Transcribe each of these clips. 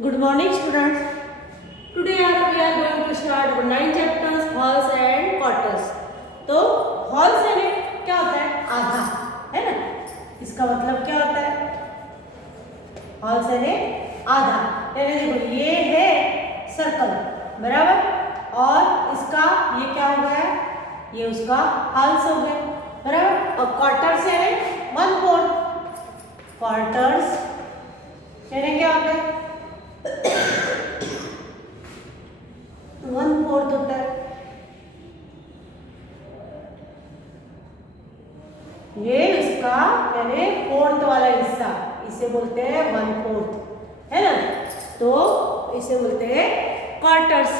Good morning, students. Today we are going to start our 9 chapters halves and quarters. तो halves यानी क्या होता है? आधा, है ना? इसका मतलब क्या होता है? halves यानी आधा. यानी देखो ये है सर्कल, बराबर? और इसका ये क्या हो गया? ये उसका halves हो गया, बराबर? और quarters यानी 1/4. quarters यानी क्या होता है? 1/4 होता है. ये इसका यानी फोर्थ वाला हिस्सा, इसे बोलते हैं 1/4, है ना? तो इसे बोलते हैं क्वार्टर्स.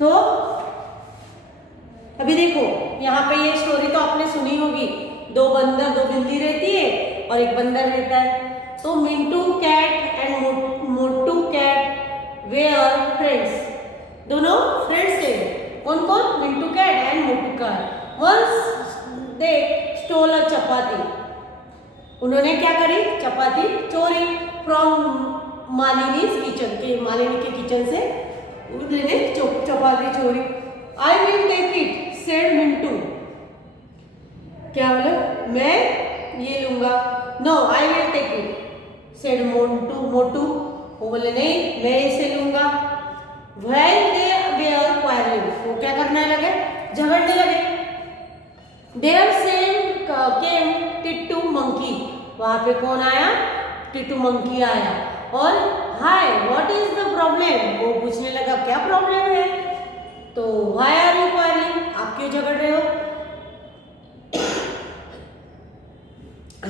तो अभी देखो यहाँ पे ये स्टोरी तो आपने सुनी होगी. दो बिल्ली रहती है और एक बंदर रहता है. तो Mintu cat and Motu cat they are friends. दोनों फ्रेंड्स थे. कौन कौन? Mintu cat and Motu cat. Once they stole a chapati. उन्होंने क्या करी? चपाती चोरी फ्रॉम मालिनीज किचन. के मालिनी के किचन से उन्होंने चपाती चोरी. I will take it said Mintu. क्या बोला? मैं ये लूंगा. No I will take it said Motu. वो बोले नहीं मैं इसे लूंगा. When they were quarrelling. वो क्या करने लगे? झगड़ने लगे. There same came Tittu monkey. वहां पे कौन आया? टिट्टू मंकी आया. और hi what is the problem. वो पूछने लगा क्या प्रॉब्लम है. तो व्हाई आर यू क्वारलिंग. आप क्यों झगड़ रहे हो?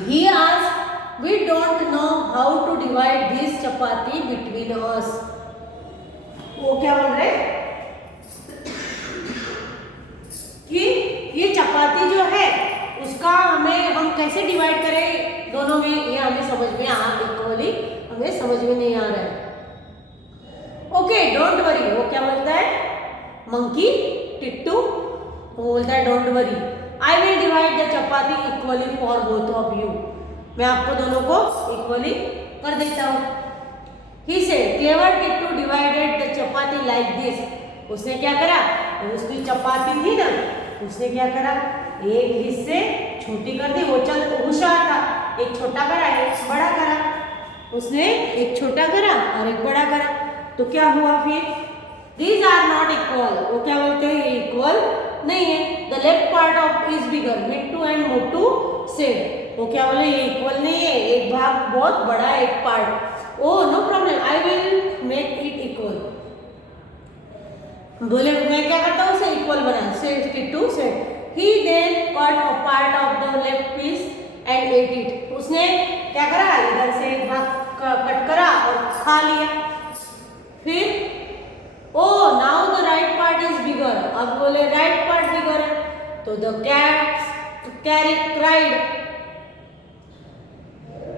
He asked, we don't know how to divide this chapati between us. वो क्या बोल रहे कि ये चपाती जो है उसका हम कैसे डिवाइड करें दोनों में, ये हमें समझ में हमें समझ में नहीं आ रहा है. Okay don't worry. वो क्या बोलता है? मंकी टिट्टू वो बोलता है don't worry. I will divide the chapati equally for both of you. मैं आपको दोनों को इक्वली कर देता हूँ. He said, clever Kittu divided the chapati like this. उसने क्या करा? उसकी चपाती थी ना, उसने क्या करा? एक हिस्से छोटी कर दी. वो चल होशियार था. एक छोटा करा एक बड़ा करा. उसने एक छोटा करा और एक बड़ा करा. तो क्या हुआ फिर? These are not equal. वो क्या बोलते हैं? ये इक्वल नहीं है. The left part of is bigger. Mittu and Motu said. वो क्या बोले? ये इक्वल नहीं है. एक भाग बहुत बड़ा है, एक part. Oh no problem I will make it equal. बोले मैं क्या करता हूँ उसे इक्वल बना. said Tittu said. He then cut a part of the left piece and ate it. उसने क्या करा? इधर से एक भाग कट करा और खा लिया. फिर Oh, now the right part is bigger. अब बोले right part bigger है. तो the cat cried.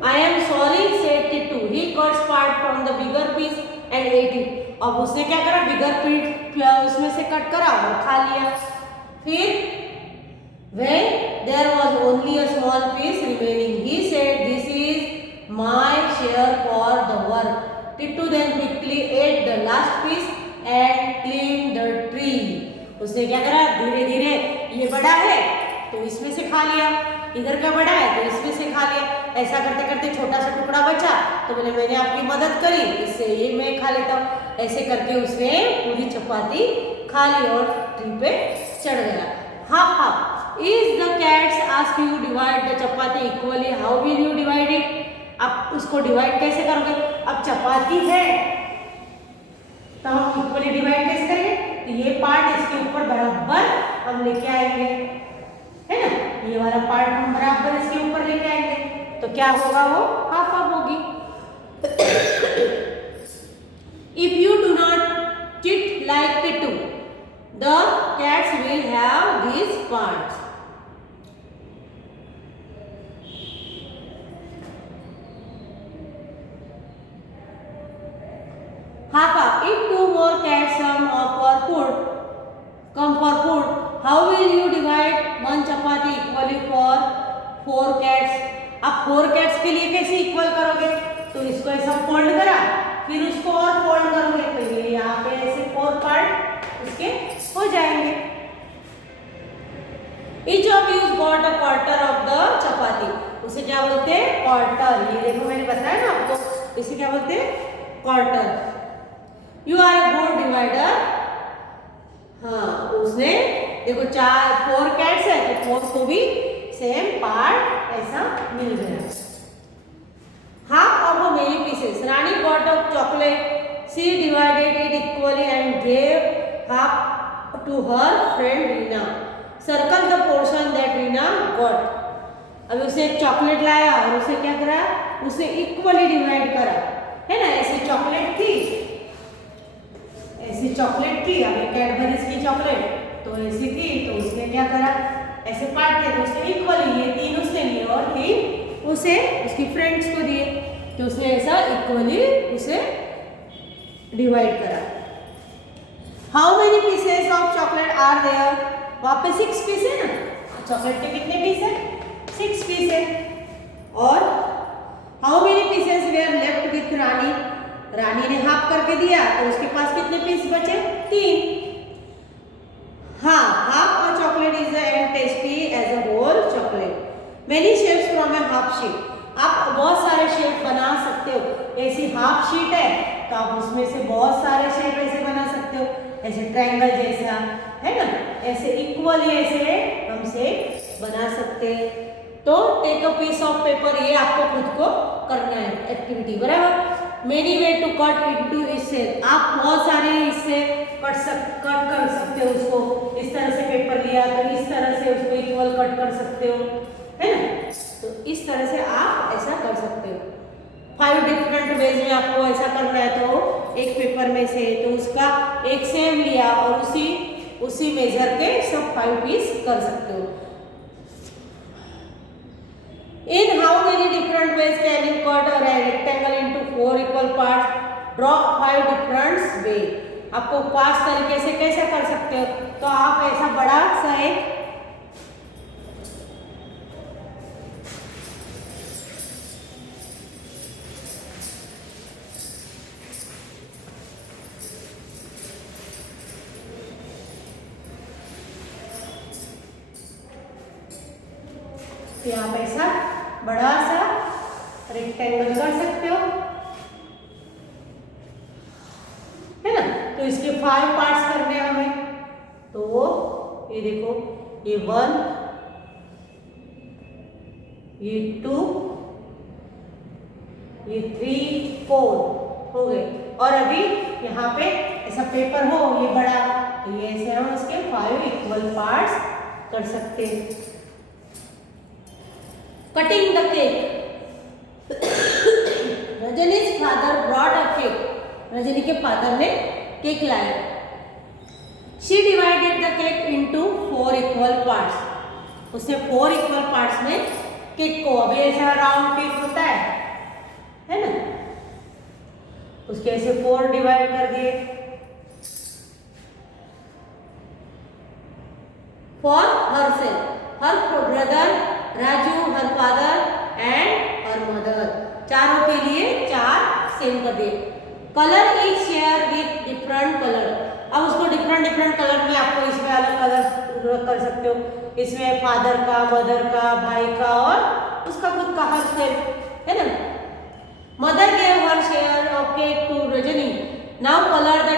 I am sorry, said Tittu. He cuts part from the bigger piece and ate it. अब उसने क्या करा? bigger piece उसमें से कट करा और खा लिया. फिर when there was only a small piece remaining, he said, "This is my share for the work." Tittu then quickly ate the last piece and climbed the tree. उसने क्या करा? धीरे धीरे ये बड़ा है तो इसमें से खा लिया, इधर का बड़ा है तो इसमें से खा लिया. ऐसा करते करते छोटा सा टुकड़ा बचा तो बोले मैंने आपकी मदद करी, इससे ये मैं खा लेता हूँ. ऐसे करके उसने पूरी चपाती खा ली और ट्री पे चढ़ गया. हा is the cats ask you divide the chapati equally, how will you divide it. आप उसको डिवाइड कैसे करोगे? अब चपाती है तो हम इक्वली डिवाइड कैसे करेंगे? तो ये पार्ट इसके ऊपर बराबर हम लेके आएंगे, है ना? ये वाला पार्ट हम बराबर इसके ऊपर लेके आएंगे तो क्या होगा? वो हाफ हाफ होगी. If you do not chit like Tittu the cats will have these parts. Half. If two more cats come for food, how will you divide one chapati equally for 4 cats? आप 4 cats के लिए कैसे equal करोगे? तो इसको ऐसा fold करा, फिर उसको और फोल्ड करोगे तो ये यहाँ पे ऐसे 4 पार्ट उसके हो जाएंगे। Each of you got a quarter of the चपाती, उसे क्या बोलते हैं? क्वार्टर। ये देखो मैंने बताया ना आपको, इसे क्या बोलते हैं? Quarter. You are a good divider। हाँ, उसने देखो 4 कैट्स है तो 4 को भी सेम पार्ट ऐसा मिल गया। Half of many pieces। Rani got a chocolate। She divided it equally and gave half to her friend Rina। Circle the portion that Rina got। अब उसे एक चॉकलेट लाया और उसे क्या करा? उसे इक्वली डिवाइड करा, है ना? ऐसी चॉकलेट थी, ऐसी चॉकलेट थी, अब कैडबरीज की चॉकलेट तो ऐसी थी, तो उसने क्या करा? ऐसे पार्ट किया, तो उसने इक्वली ये 3 उसने लिए और 3 उसे उसकी फ्रेंड्स को दिए, तो उसने ऐसा इक्वली उसे डिवाइड करा। How many pieces of chocolate are there? वहाँ पे 6 पीस है ना, चॉकलेट के कितने पीस है? 6 पीस है। और how many pieces were left with Rani? Rani ने हाफ करके दिया तो उसके पास कितने पीस बचे? 3। हाँ, half a chocolate is and tasty as a whole chocolate. Many shapes from a half sheet. आप बहुत सारे शेप बना सकते हो। ऐसी हाफ शीट है तो आप उसमें से बहुत सारे शेप ऐसे बना सकते हो, ऐसे ट्रायंगल जैसा, है ना? ऐसे इक्वली ऐसे हम से बना सकते हैं। तो take a piece of paper, ये आपको खुद को करना है एक्टिविटी, बराबर? Many way to cut into इससे, आप बहुत सारे इससे कट कर सकते हो उसको। इस तरह से पेपर लिया तो इस तरह से उसको इक्वल कट कर सकते हो, है ना? तो इस तरह से आप ऐसा कर सकते हो। 5 डिफरेंट वेज में आपको ऐसा करना है, तो एक पेपर में से तो उसका एक सेम लिया और उसी मेजर के सब 5 पीस कर सकते हो। In how many different ways can you cut a rectangle into 4 equal parts? Draw 5 different way। आपको 5 तरीके से कैसे कर सकते हो? तो आप ऐसा बड़ा सा एक आप ऐसा बड़ा सा रेक्टेंगल कर सकते हो, है ना? तो इसके 5 पार्ट्स करने हैं हमें, तो ये देखो, ये 1, ये 2, ये 3, 4 हो गए। और अभी यहाँ पे ऐसा पेपर हो ये बड़ा, तो ये ऐसे हम इसके 5 इक्वल पार्ट्स कर सकते हैं। Cutting the cake. Rajni's father brought a cake। Rajni के फादर ने केक लाया। She divided the cake into 4 equal parts। उसने 4 इक्वल पार्ट्स में केक को, अभी ऐसा राउंड केक होता है ना, उसके ऐसे 4 डिवाइड कर दिए। For herself, her brother Raju, her father and her mother, चारों के लिए 4 सेम कर दिए। Colour is share with different colour. अब उसको डिफरेंट कलर में आपको इसमें अलग कलर कर सकते हो। इसमें फादर का, मदर का, भाई का और उसका खुद का हर शेयर, है ना? Mother gave her share of cake to Rajni. Now colour the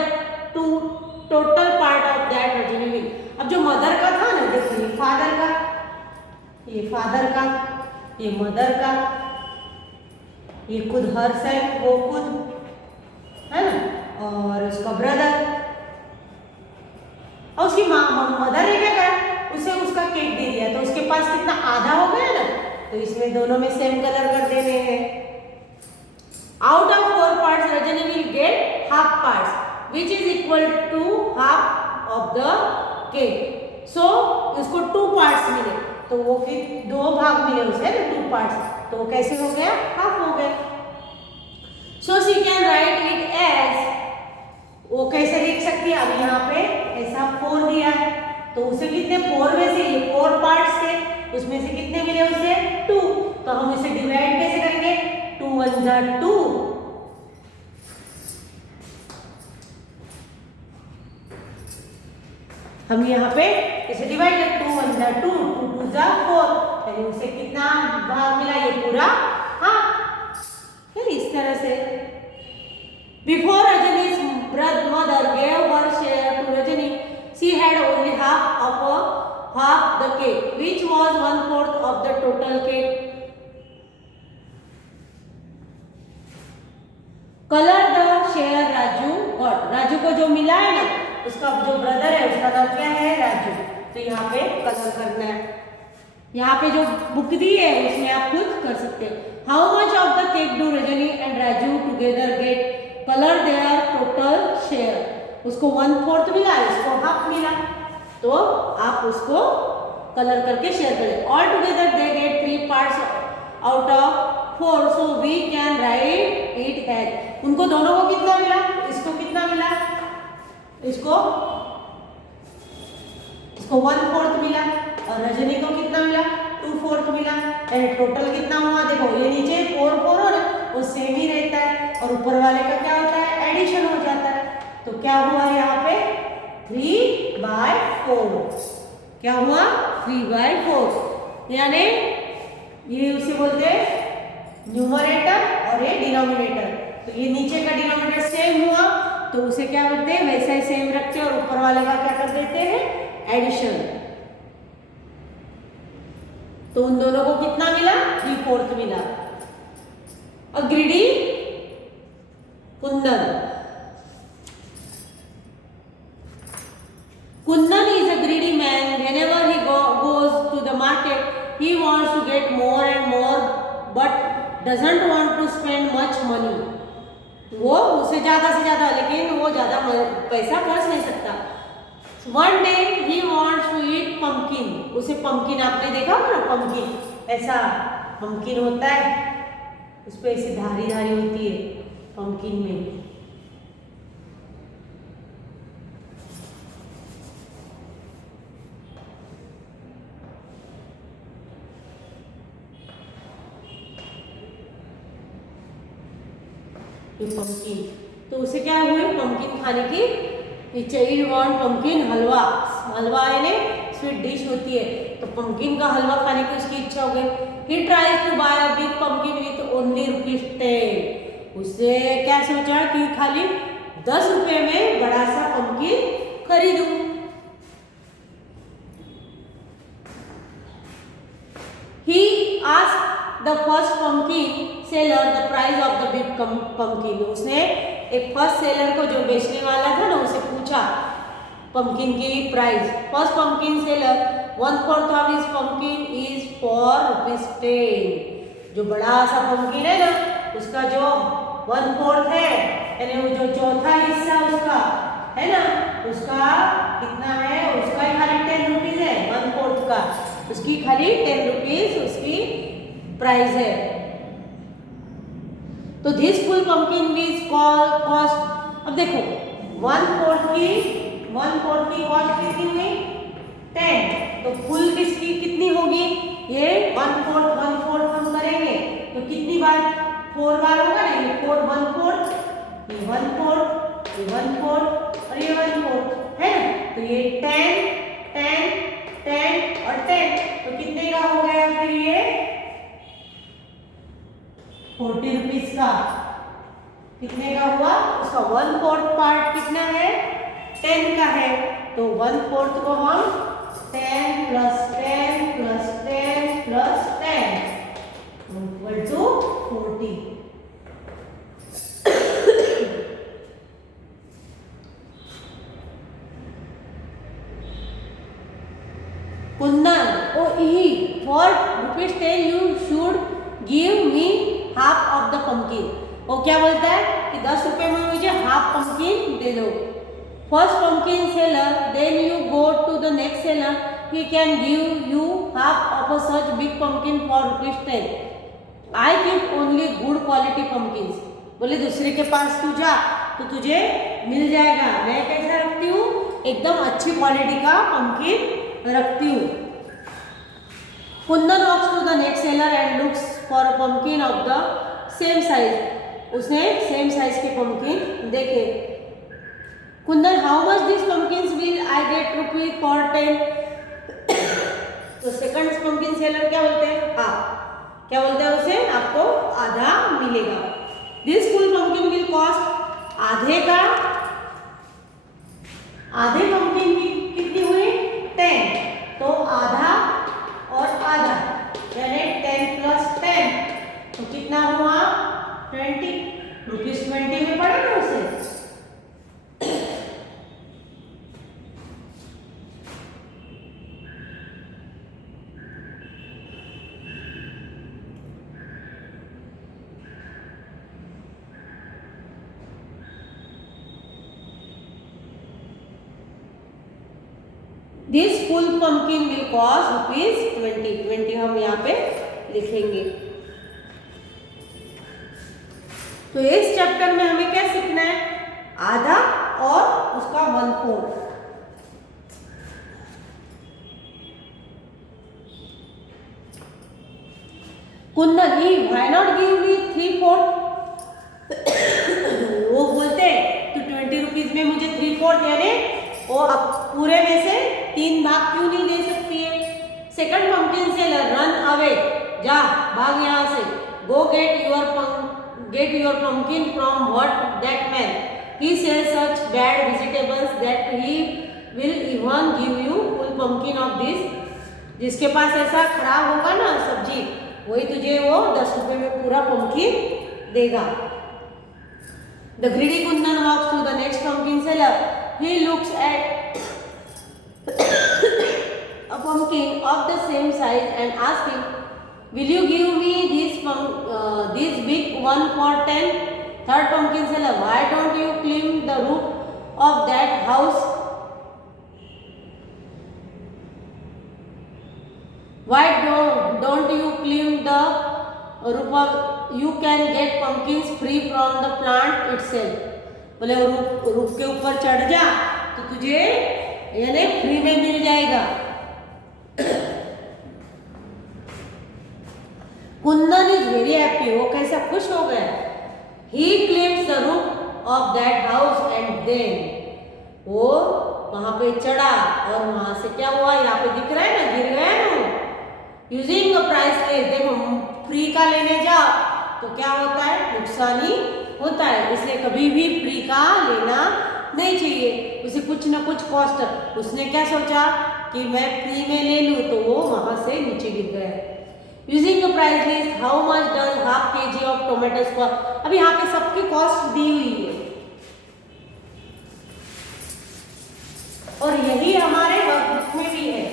total part of that Rajni will. अब जो मदर का था ना, देखिए फादर का, ये फादर का, ये मदर का, ये खुद हर सेल्फ, वो खुद, है ना? और उसका ब्रदर, और उसकी मदर ने क्या करा? उसे उसका केक दे दिया, तो उसके पास कितना आधा हो गया ना, तो इसमें दोनों में सेम कलर कर देने हैं। Out of 4 parts Rajni will get half parts which is equal to half of the cake. So उसको 2 पार्ट्स मिले, तो वो फिर 2 भाग मिले उसे, 2 पार्ट्स, तो कैसे हो गया? हाफ हो गया। So she can write it as, वो कैसे लिख सकती है? अब यहाँ पे ऐसा 4 दिया है, तो उसे कितने 4 में से, ये 4 पार्ट्स थे, उसमें से कितने मिले उसे? 2। तो हम इसे डिवाइड कैसे करेंगे? 2 1 जा 2, हम यहाँ पे इसे डिवाइड 2 1 जा 2 2 2 जा 4, यानी उसे कितना भाग मिला, ये पूरा हाफ। इस तरह से before रजनी's mother gave her share to Rajani, she had only half the cake, which was 1/4 of the total cake. Color the share Raju got. Raju को जो मिला है ना, उसका जो ब्रदर है उसका नाम क्या है, राजू। तो यहाँ पे कलर करना है। यहाँ पे जो बुक दी है उसमें आप खुद कर सकते हैं। How much of the cake do Rajni and Raju together get, colour their total share. उसको 1/4 मिला, इसको हाफ मिला, तो आप उसको कलर करके शेयर करें। All together they get 3 parts out of 4, so we can write it as. उनको दोनों को कितना मिला, इसको कितना मिला, इसको 1/4 मिला, और रजनी को कितना मिला, 2/4 मिला। एंड टोटल कितना हुआ, देखो ये नीचे 4 4 और वो सेम ही रहता है, और ऊपर वाले का क्या होता है, एडिशन हो जाता है। तो क्या हुआ यहाँ पे 3/4, क्या हुआ 3/4, यानी ये उसे बोलते हैं न्यूमरेटर और ये डिनोमिनेटर। तो ये नीचे का डिनोमिनेटर सेम हुआ तो उसे क्या बोलते हैं, वैसा ही सेम रखते हैं, और ऊपर वाले का क्या कर देते हैं, एडिशन। तो उन दोनों को कितना मिला, 3/4 मिला। और greedy Kundan, Kundan is a greedy man. Whenever he goes to the market, he wants to get more and more, but doesn't want to spend much money. वो उसे ज़्यादा से ज़्यादा, लेकिन वो ज़्यादा पैसा खर्च नहीं सकता। One day he wants to eat pumpkin. उसे pumpkin आपने देखा होगा ना, pumpkin ऐसा pumpkin होता है, उस पर ऐसी धारी धारी होती है pumpkin में। पंपकिन, तो उसे क्या हुई, पंपकिन खाने की इच्छा, ही वांट पंपकिन हलवा। हलवा यानी स्वीट डिश होती है, तो पंपकिन का हलवा खाने की उसकी इच्छा हो गई। He tries to buy a big pumpkin with only ₹10। उससे क्या सोचा कि खाली 10 रुपये में बड़ा सा पंपकिन खरीदूं। He asked the first pumpkin seller the price of the big pumpkin. उसने एक फर्स्ट सेलर को, जो बेचने वाला था ना, उसे पूछा पंपकिन की price. First pumpkin seller 1/4 of his pumpkin is for ₹10। जो बड़ा सा पंपकिन है ना, उसका जो 1/4 है, यानी वो जो चौथा हिस्सा उसका है ना, उसका कितना है, उसका खाली 10 रुपीज है। 1/4 का उसकी खाली 10 रुपीज उसकी प्राइस है। तो this full pumpkin is cost, अब देखो 1/4 की कॉस्ट कितनी हुई, 10। तो फुल किसकी कितनी होगी, ये 1/4 हम करेंगे तो कितनी बार, 4 बार होगा ना, ये 4 1/4, ये 1/4, ये 1/4 और ये 1/4 है ना। तो ये 10 10 10 और 10, तो कितने का हो गया फिर ये 40 रुपीज का। कितने का हुआ, उसका 1/4 पार्ट कितना है, 10 का है। तो 1/4 को हम 10 + 10 + 10 + 10 = 40। Kundan, oh he, for ₹10 you should give me half of the pumpkin. वो क्या बोलता है कि 10 रुपए में मुझे हाफ पंपकिन दे दो। First pumpkin seller, then you go to the next seller, he can give you half of a such big pumpkin for ₹10. I keep only good quality pumpkins. बोले दूसरे के पास तू जा तो तुझे मिल जाएगा, मैं कैसा रखती हूँ, एकदम अच्छी क्वालिटी का पंपकिन रखती हूँ। Kundan walks to the next seller and looks for a pumpkin of the same size. उसने सेम साइज के पंपकिन देखे। Kundan, how much this pumpkins will I get rupees for 10? तो सेकंड पम्पकिन सेलर क्या बोलते हैं? हाफ। क्या बोलते हैं उसे? आपको आधा मिलेगा। This full pumpkin will cost, आधे का, आधे पम्पकिन की कितनी हुई? 10। तो आधा और आधा यानी 10 + 10 तो कितना हुआ? 20 रुपीज। 20 में पड़े ना उसे। This full pumpkin will cost ₹20। 20 हम यहाँ पे लिखेंगे। तो इस चैप्टर में हमें क्या सीखना है? आधा और उसका 1/4। कुंदन, ही व्हाई नॉट गिव मी 3/4? वो बोलते हैं तो 20 रुपीज में मुझे 3/4 यानी वो अब पूरे में से 3 भाग क्यों नहीं दे सकती है? Second pumpkin seller, run away, जा भाग यहाँ से। Go get your pumpkin from what that man, he sells such bad vegetables that he will even give you full pumpkin of this. जिसके पास ऐसा खराब होगा ना सब्जी, वही तुझे वो 10 रुपए में पूरा पम्पकिन देगा। The greedy Kundan walks to the next pumpkin seller, he looks at a pumpkin of the same size and asks him, will you give me this big one for 10? Third pumpkin seller, why don't you climb the roof of that house? Why don't you climb the roof of, you can get pumpkins free from the plant itself. बोले roof के ऊपर चढ़ जा तो तुझे यानी free में मिल जाएगा। कुंदन इज वेरी हैप्पी, वो कैसा खुश हो गया। He climbs the roof of that house and then, वो वहां पे चढ़ा और वहां से क्या हुआ? यहाँ पे दिख रहा है ना, गिर गया ना। यूजिंग अ प्राइसलेस, देखो फ्री का लेने जाओ तो क्या होता है? नुकसान ही होता है। इसलिए कभी भी फ्री का लेना नहीं चाहिए, उसे कुछ ना कुछ कॉस्ट। उसने क्या सोचा कि मैं फ्री में ले लूँ, तो वो वहां से नीचे गिर गया। Using a price list, how much does ½ kg of tomatoes cost? अब यहाँ पे सबकी कॉस्ट दी हुई है और यही हमारे वर्कबुक में भी है।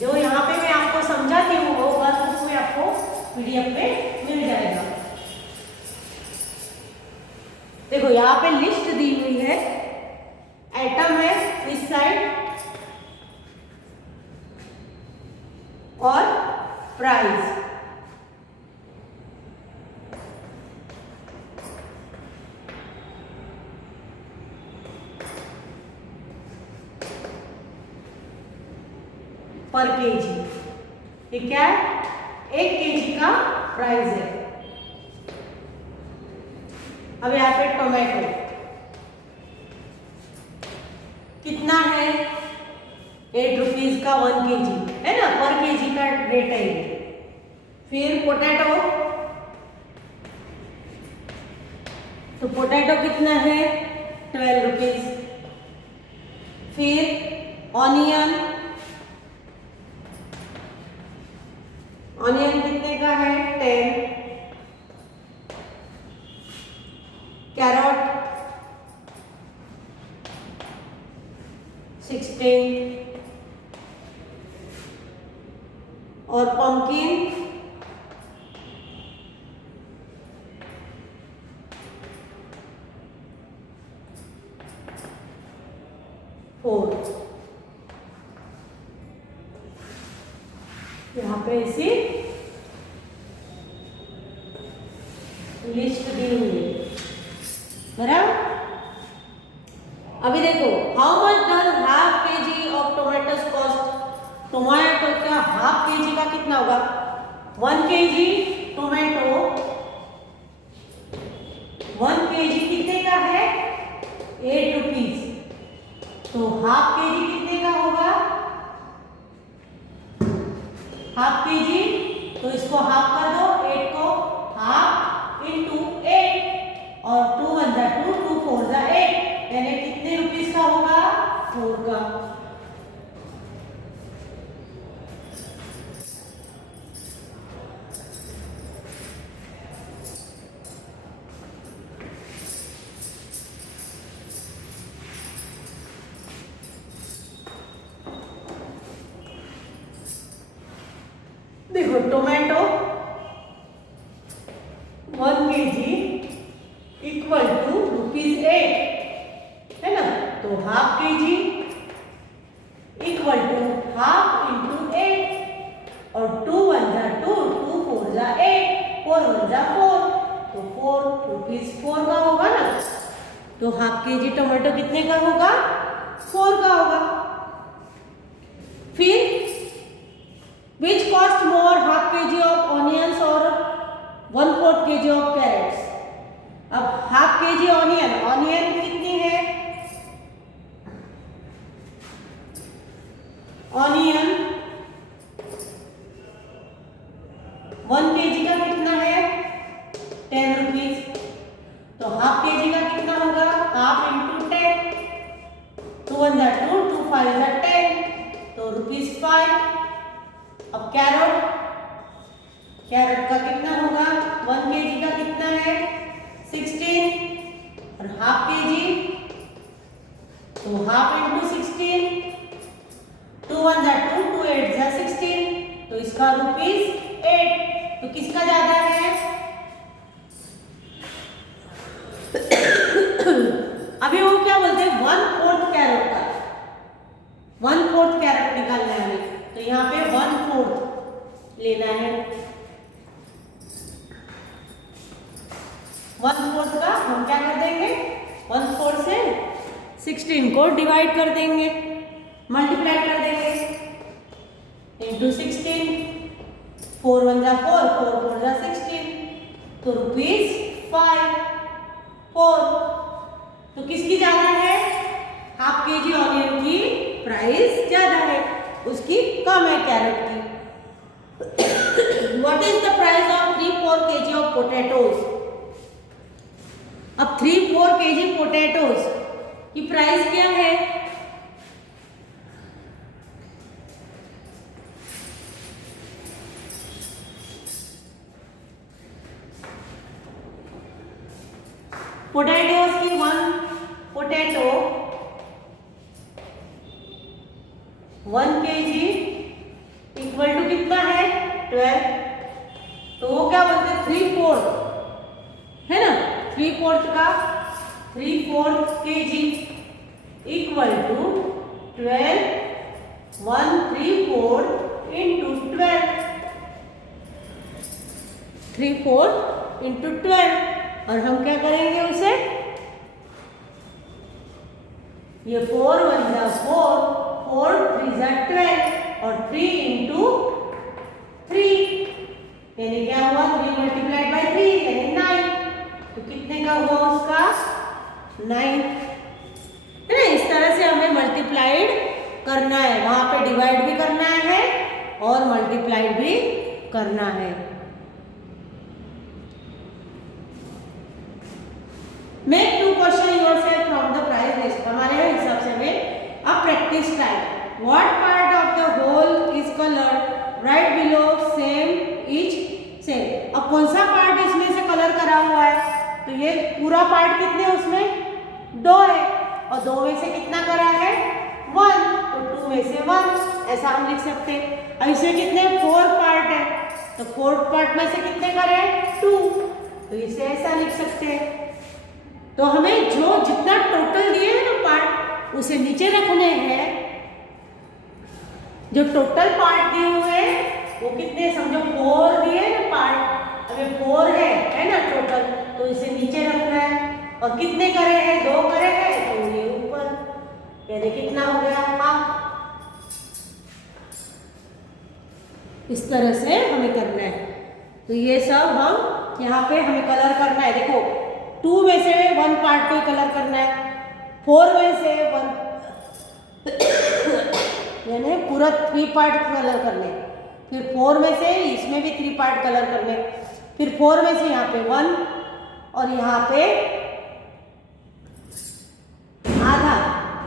जो यहाँ पे मैं आपको समझाती हूँ वो वर्कबुक में आपको PDF में मिल जाएगा। देखो यहाँ पे लिस्ट दी हुई है, आइटम है इस साइड और प्राइस। पर केजी, ये क्या है? 1 kg का प्राइस है। अब यहाँ पे टोमेटो कितना है? 8 रुपीज का 1 kg है ना, पर केजी का रेट है ये। फिर पोटैटो, तो पोटैटो कितना है? 12 रुपीज। फिर ऑनियन, ऑनियन कितने का है? 10। कैरेट 16 और पंपकिन 4। यहाँ पे ऐसी लिस्ट दी हुई है, बराबर। अभी देखो, how much does ½ kg of tomatoes cost? Tomato का ½ kg का कितना होगा? 1 kg टोमेटो 1 kg कितने का है? 8 रुपीज। तो हाफ के जी कितने का होगा? हाफ के जी, तो इसको हाफ कर दो, 8 को हाफ इंटू 8 और 2 1 जा 2, 2 4 जा 8, यानी कितने रुपीस का होगा? 4 का। देखो टोमेटो 1 kg इक्वल टू ₹8 है ना, तो हाफ के जी इक्वल टू हाफ इंटू 8 और 2 1 जा 2, 2 4 जा 8, 4 1 जा 4, तो 4 का होगा ना। तो हाफ के जी टोमेटो कितने का होगा? 4 का होगा। फिर Which cost more, half kg of onions or 1/4 kg of carrots? अब हाफ के जी ऑनियन कितनी है? ऑनियन 1 kg का कितना है? 10 रुपीज। तो हाफ के जी का कितना होगा? हाफ इंटू 10, 2 1 जा 2, 2 5 जा 10, तो ₹5। अब कैरेट का कितना होगा? 1 kg का कितना है? 16 और हाफ के जी, तो हाफ इंटू 16, 2 1 जा 2, 2 8 जा 16, तो इसका ₹8। तो किसका ज्यादा है? अभी वो क्या बोलते हैं? 1/4 कैरेट का, 1/4 कैरेट निकालना है हमें, तो यहाँ पे 1/4 लेना है। 1/4 का हम क्या कर देंगे? 1/4 से 16 को डिवाइड कर देंगे, मल्टीप्लाई कर देंगे इंटू 16, 4 1 जा 4, 4 4 जा 16, तो ₹5 4। तो किसकी ज्यादा है? हाफ के जी ऑनियन की प्राइस ज्यादा है, उसकी कम है कैरेट की। What is the price of 3-4 kg of potatoes? अब 3-4 kg पोटैटोज की प्राइस क्या है? पोटैटोज की 1 पोटैटो 1 kg इक्वल टू कितना है? 12। तो वो क्या बोलते हैं? 3/4 है ना, 3/4 का 3/4 kg equal to 12, 1 3/4 into 12, 3/4 into 12, और हम क्या करेंगे उसे? ये 4 1 जा 4, 4 3 जा 12 और 3 इंटू 3, यानी क्या हुआ? 3 मल्टीप्लाइड बाई 3 यानी 9। तो कितने का हुआ उसका? 9 है ना। इस तरह से हमें मल्टीप्लाइड करना है, वहां पे डिवाइड भी करना है और मल्टीप्लाइड भी करना है। Make 2 question yourself from the price list। हमारे हिसाब से हमें अब practice time. What part of the whole is colored? Right below same each same। अब कौन सा पार्ट इसमें से कलर करा हुआ है? तो ये पूरा पार्ट कितने उसमें? 2 है, और 2 में से कितना करा है? 1, तो 2 में से 1, ऐसा हम लिख सकते हैं। अब इसमें कितने? 4 पार्ट है, तो 4 पार्ट में से कितने करे? 2, तो इसे ऐसा लिख सकते हैं। तो हमें जो जितना टोटल दिए हैं ना पार्ट, उसे नीचे रखने हैं। जो टोटल पार्ट दिए हुए हैं वो कितने? समझो 4 दिए ना पार्ट, हमें 4 है ना टोटल, तो इसे नीचे रखना है। और कितने करे हैं? 2 करे हैं, तो ये ऊपर, यानी कितना हो गया? हाफ। इस तरह से हमें करना है। तो ये सब हम यहाँ पे हमें कलर करना है। देखो 2 में से 1 पार्ट को कलर करना है, 4 में से 1 यानी पूरा 3 पार्ट कलर करने, फिर 4 में से इसमें भी 3 पार्ट कलर करने, फिर 4 में से यहाँ पे 1 और यहाँ पे आधा,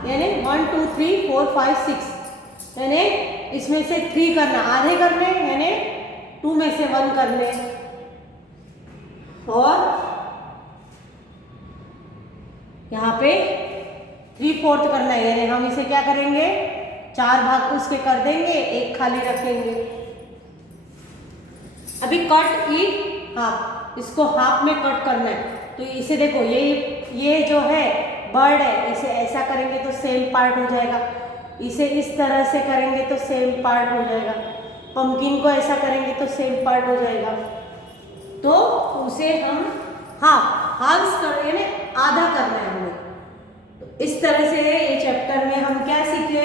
यानी 1 2 3 4 5 6, यानी इसमें से 3 करना, आधे करने, यानी 2 में से 1 करने, और यहाँ पे 3/4 करना है, यानी हम इसे क्या करेंगे, 4 भाग उसके कर देंगे, एक खाली रखेंगे। अभी कट इट हाफ, इसको हाफ में कट करना है। तो इसे देखो, ये जो है बर्ड है, इसे ऐसा करेंगे तो सेम पार्ट हो जाएगा, इसे इस तरह से करेंगे तो सेम पार्ट हो जाएगा, पंपकिन को ऐसा करेंगे तो सेम पार्ट हो जाएगा। तो उसे हम हाफ कर, यानी आधा करना है हमें। तो इस तरह से ये चैप्टर में हम क्या सीखे,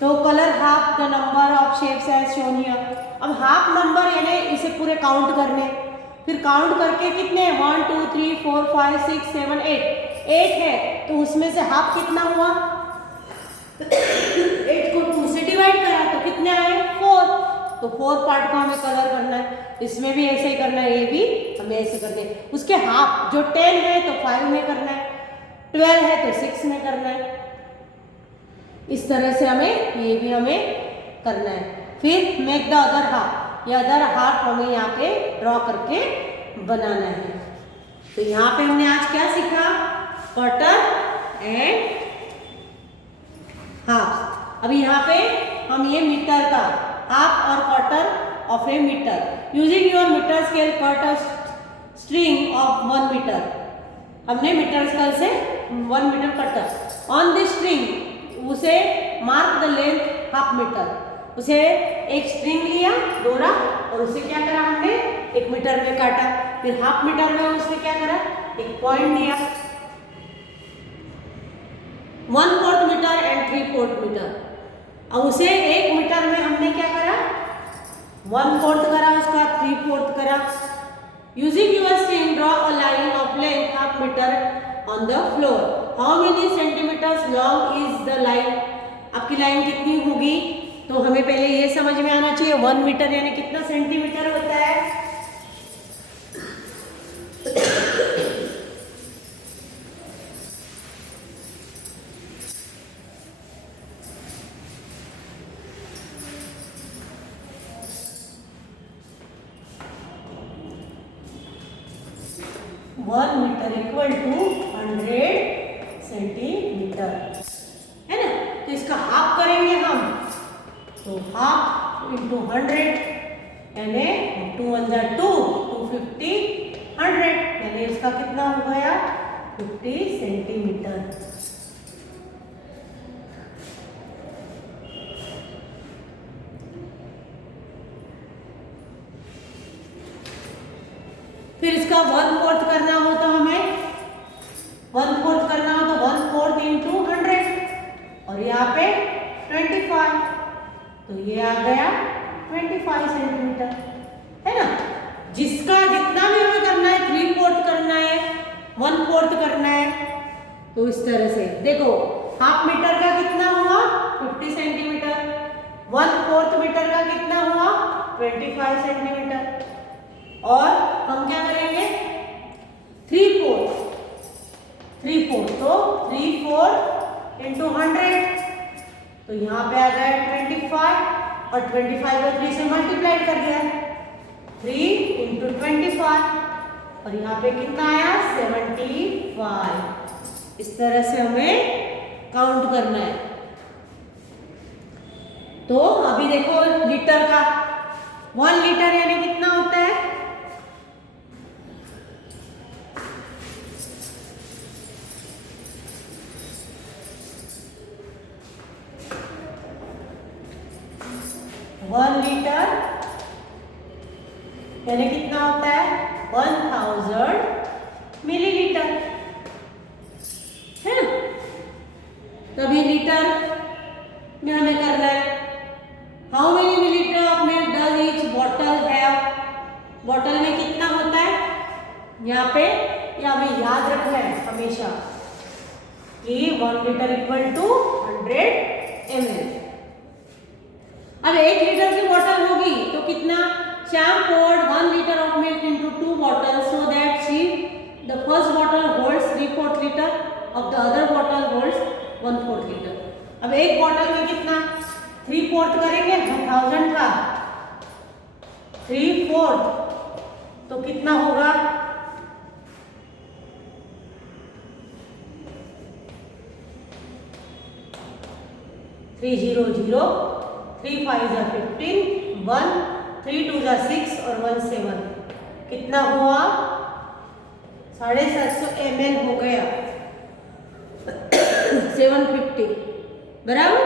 तो colour half the number of shapes as shown here. अब हाफ नंबर यानी इसे पूरे काउंट करने, फिर काउंट करके कितने 1 2 3 4 5 6 7 8 है, तो उसमें से हाफ कितना हुआ, 8 को 2 से डिवाइड करा तो कितने आए 4, तो 4 पार्ट को हमें कलर करना है। इसमें भी ऐसे ही करना है, ये भी हमें ऐसे करना है। उसके हाफ जो 10 है तो 5 में करना है, 12 है तो 6 में करना है। इस तरह से हमें ये भी हमें करना है। फिर मेक द अदर हाफ, ये अदर हाफ हमें यहाँ पे ड्रॉ करके बनाना है। तो यहाँ पे हमने आज क्या सीखा, क्वार्टर एंड हाफ। अब यहाँ पे हम ये मीटर का हाफ और quarter of a metre, using your metre scale cut a string of 1 metre. हमने मीटर स्केल से 1 metre cut on this string, उसे mark the length half metre, उसे एक स्ट्रिंग लिया डोरा और उसे क्या करा हमने 1 मीटर में काटा, फिर हाफ मीटर में उसने क्या करा, एक पॉइंट दिया 1/4 मीटर एंड 3/4 मीटर। अब उसे 1 मीटर में हमने क्या करा, 1/4 करा, उसका 3/4 करा। Using your string draw a line of length half metre on the floor. How many centimeters long is the line? आपकी लाइन कितनी होगी, तो हमें पहले ये समझ में आना चाहिए 1 मीटर यानी कितना सेंटीमीटर होता है। One metre equal to 100 centimetre है ना। तो इसका हाफ करेंगे हम, तो हाफ इंटू 100 यानी 2 1 जा 2, 250 100 यानी इसका कितना हो गया 50 सेंटीमीटर। फिर इसका 1/4 करना हो तो हमें 1/4 करना हो तो 1/4 इंटू 100 और यहाँ पे 25, तो ये आ गया 25 सेंटीमीटर है ना। जिसका जितना भी हमें करना है 3/4 करना है, 1/4 करना है, तो इस तरह से देखो हाफ मीटर का कितना हुआ 50 सेंटीमीटर, 1/4 मीटर का कितना हुआ 25 सेंटीमीटर, और हम क्या करेंगे 3/4 तो 3/4 इंटू 100, तो यहाँ पे आ गया 25 और 25 को 3 से मल्टीप्लाई कर दिया 3 इंटू 25 और यहाँ पे कितना आया 75। इस तरह से हमें काउंट करना है। तो अभी देखो लीटर का 1 लीटर यानी कितना होता है 1 लीटर यानी कितना होता है 1000 मिलीलीटर है। तभी लीटर में हमें करना है how many millilitre of milk does each bottle have. Bottle में कितना होता है यहाँ पे, या हमें याद रखना है हमेशा कि 1 लीटर इक्वल टू 100 ml। अब 1 लीटर की बोतल होगी तो कितना? Shyam poured 1 liter of milk into 2 bottles so that the first bottle holds 3/4 liter of the other bottle holds 1/4 liter। अब एक बॉटल में कितना? 3/4 करेंगे 1000 का 3/4 तो कितना होगा? 300, 3 5 जा 15, 1 3 2 जा 6 और 1 7, कितना हुआ? 750 ml हो गया 750 बराबर।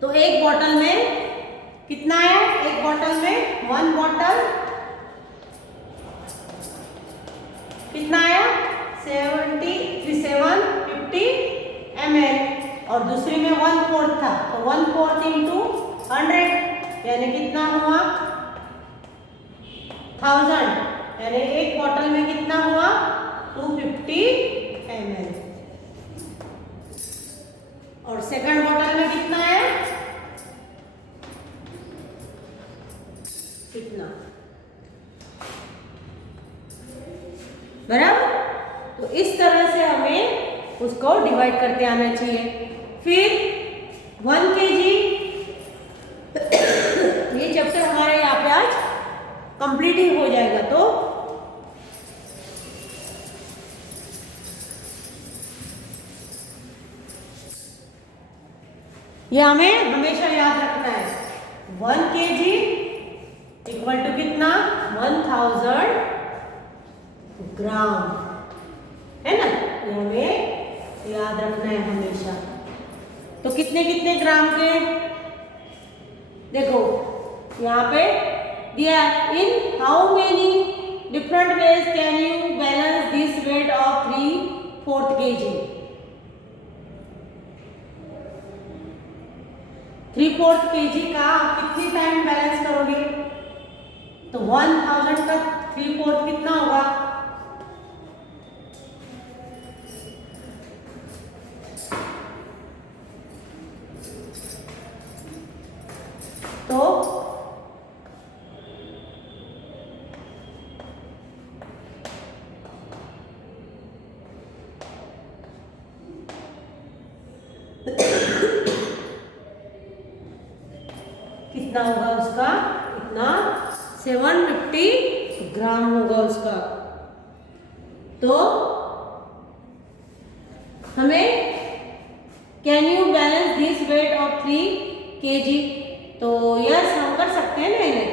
तो एक बॉटल में कितना है? एक बॉटल में 1 बॉटल कितना आया? 750 ml और दूसरी में 1/4 था तो 1/4 इंटू 100 यानी कितना हुआ? 1000 यानी एक बॉटल में कितना हुआ? 250 ml। और सेकंड बॉटल में कितना है? कितना? बराबर। तो इस तरह से हमें उसको डिवाइड करते आना चाहिए। फिर 1 kg ये चैप्टर हमारे यहाँ पे आज कंप्लीट ही हो जाएगा। तो ये हमें हमेशा याद रखना है। 1 kg इक्वल टू कितना? 1000 ग्राम, है ना? ये हमें याद रखना है हमेशा। तो कितने कितने ग्राम के? देखो यहाँ पे दिया, in how many different ways can you balance this weight of 3/4 kg? 3/4 kg का आप कितनी टाइम बैलेंस करोगे? तो 1000 का 3/4 कितना होगा? तो कितना होगा उसका? इतना 750 ग्राम होगा उसका। तो हमें can you balance this weight of 3 kg? तो यस हम कर सकते हैं ना इन्हें।